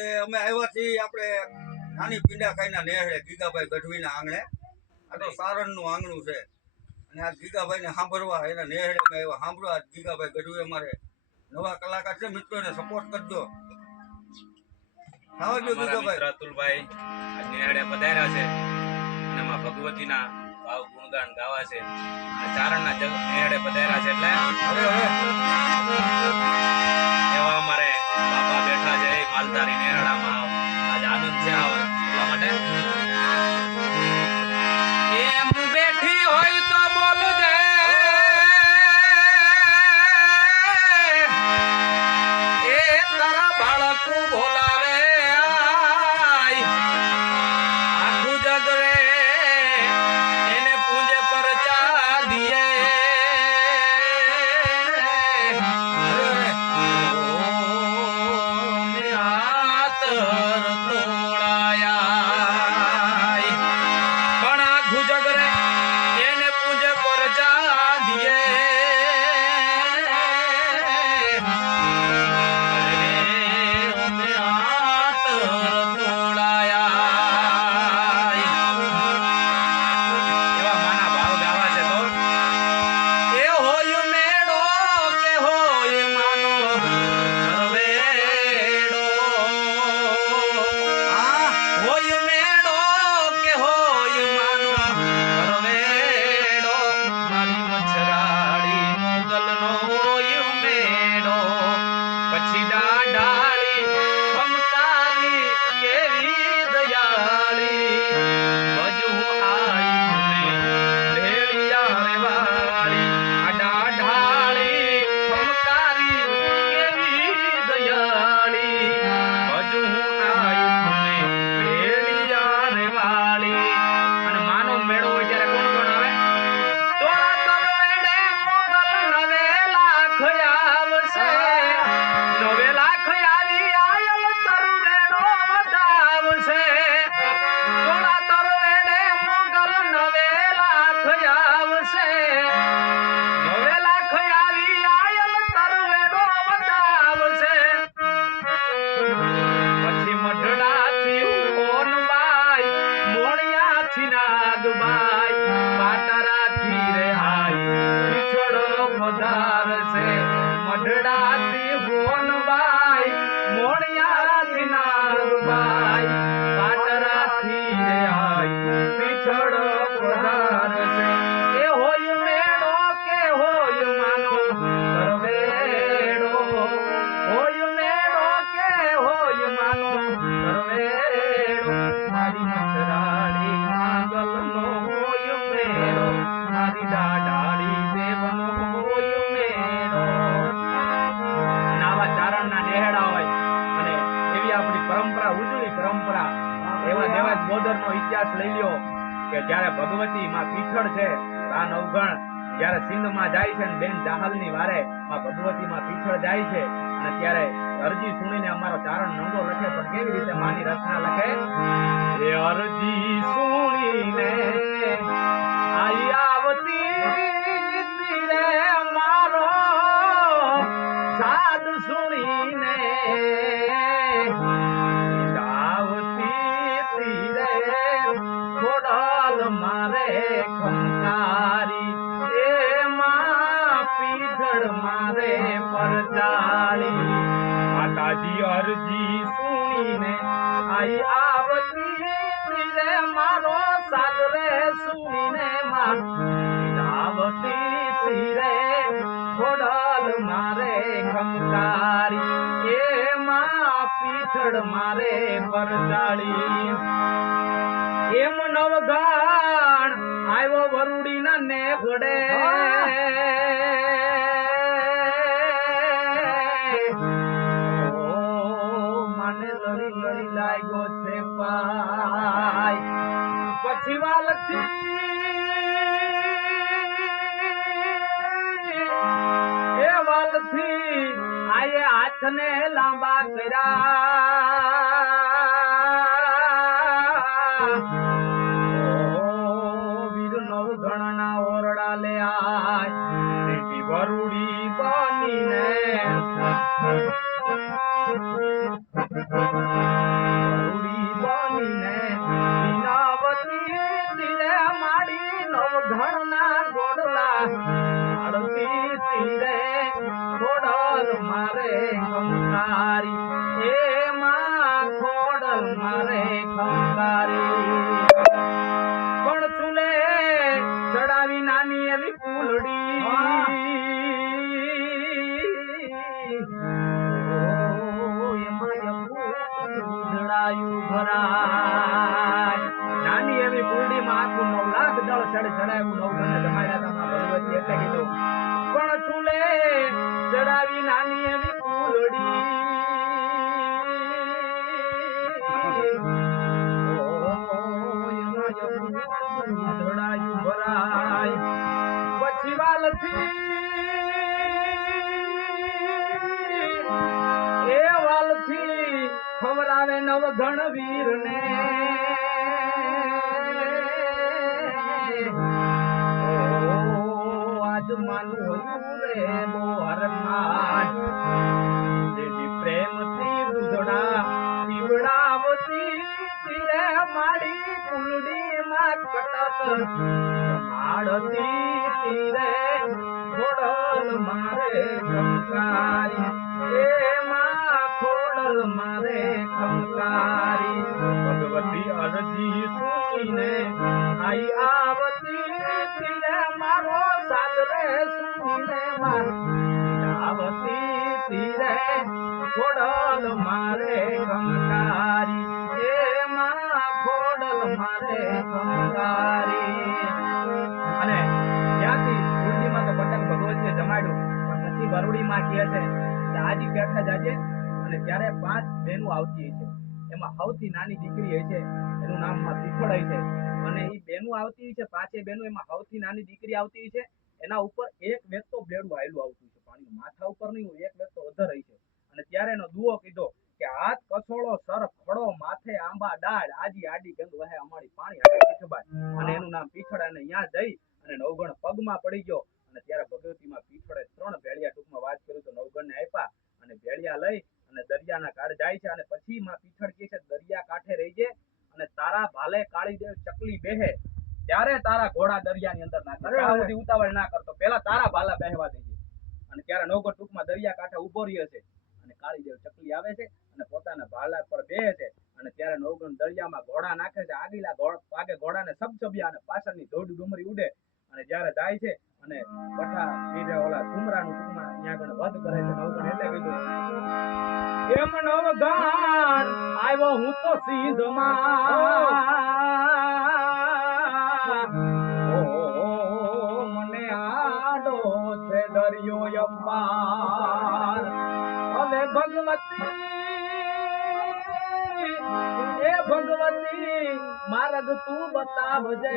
આપણે અમે આવ્યા છીએ આપણે નાની પીંડા ખાઈના નેહળે ગીગાભાઈ ગઢવીના આંગણે. આ તો સારણનું આંગણું છે. અને આ ગીગાભાઈને સાંભળવા એના નેહળે અમે એવા સાંભળવા. આ ગીગાભાઈ ગઢવી અમારે નવા કલાકાર છે મિત્રોને સપોર્ટ કરજો. આવો જો ગીગાભાઈ. અતુલભાઈ આ પધાર્યા છે. અને એમાં ભગવતીના ભાવ ગુણગાન ગાવા છે. ચારણના નિહાળે પધાર્યા છે એટલે. અરે. આજ મોણિયાથી નાગબાઈ પાટરાથી રે હાઈ છે મઢડા હાથ હોનબાઈ પરંપરા. એવા દેવાજ બોદર નો ઇતિહાસ લઈ લ્યો કે જ્યારે ભગવતી માં પીછળ છે આ નવગણ જ્યારે સિંધમાં જાય છે ને બેન જાહલની વારે, માં ભગવતી માં પીછળ જાય છે. અને ત્યારે અરજી સુણીને અમારો ચારણ નંગો લખે, પણ કેવી રીતે માની રચના લખે? પીછળ મારે પરચાળી માતાજી અરજી સુણીને આઈ આવતી તીરે મારો સાદરે સુણીને માં સીતાવતી તીરે ખોડાલ મારે ખંકારી મા પીછળ મારે પરચાળી એમ નવગાણ આવ્યો વરુડીના ને ઘડે લડી લાગ્યો છે પાય પછી વાલથી એ વાલથી આયે હાથને લાંબા કર્યા. ધડાયું પછી વાલથી એ વાલથી ખવરાવે નવ ગણવીર ને ખમકારી પેઠા જાજે અને ત્યારે પાંચ બહેનો આવતી છે. એમાં સૌથી નાની દીકરી છે, એનું નામમાં છે. અને એ બહેનો આવતી છે, પાંચે બહેનો, એમાં સૌથી નાની દીકરી આવતી છે. એના ઉપર એક વેત તો આયલું આવતું છે. પાણી માથા ઉપર નહીં એક વેત તો હશે અને ત્યારે એનો દુઓ કીધો કે, હાથ કસોળો સર ખડો માથે આંબા ડાળ આજી, આડી ગંગ વહે અમારી પાણી હાટે પીઠબાઈ. અને એનું નામ પીઠળ અને ત્યાં જઈ અને નવગણ પગમાં પડી ગયો. અને ત્યારે ભગવતીમાં પીઠળે ત્રણ ભેળિયા ટૂંકમાં વાત કરું તો નવગણને આપ્યા અને ભેળિયા લઈ અને દરિયાના કાંઠે જાય છે અને પછી માં પીઠળ કહે છે દરિયા કાંઠે રહીજે અને તારા ભાલે કાળીદેવ ચકલી બેહે. ત્યારે તારા ઘોડા દરિયાની અંદર નાખે. ત્યાં. સુધી ઉતાવળ ના કરતો પેલા તારા ભાલા બેહવા દેજે. અને ત્યારે નવગણ ટૂંકમાં દરિયા કાંઠે ઊભો રહ્યો છે અને કાળી દેવ ચકલી આવે છે અને પોતાના ભાલા પર બેહે છે. અને ત્યારે નવગણ દરિયામાં ઘોડા નાખે છે. આગીલા ઘોડ પાગે ઘોડાને સબસબ્યા અને પાછળની ધોડ ડુમરી ઉડે. અને જ્યારે જાય છે અને પઠા વીરે ઓલા સુમરાનું ટૂંકમાં અહીંયા આગળ વધ કરે છે નવગણ એટલે કીધું. એમ નવગણ આવ્યો હું તો સિંધમાં મને છે દરિયો અપાર હવે ભગવતી, એ ભગવતી, માર્ગ તું બતાવજે.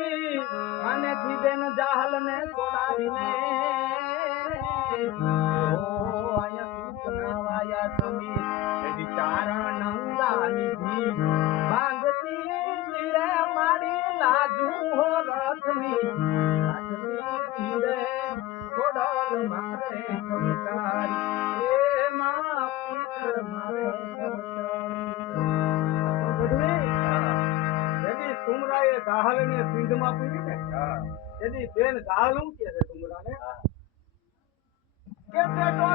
અને બેન જાહલ ને છોડાવીને ચારણ નંદાની તીરે લાજુ હો રથની. દાહલને પૂરી ને? તેથી બેન ગાળ કે છે તુમરાને કે બેટો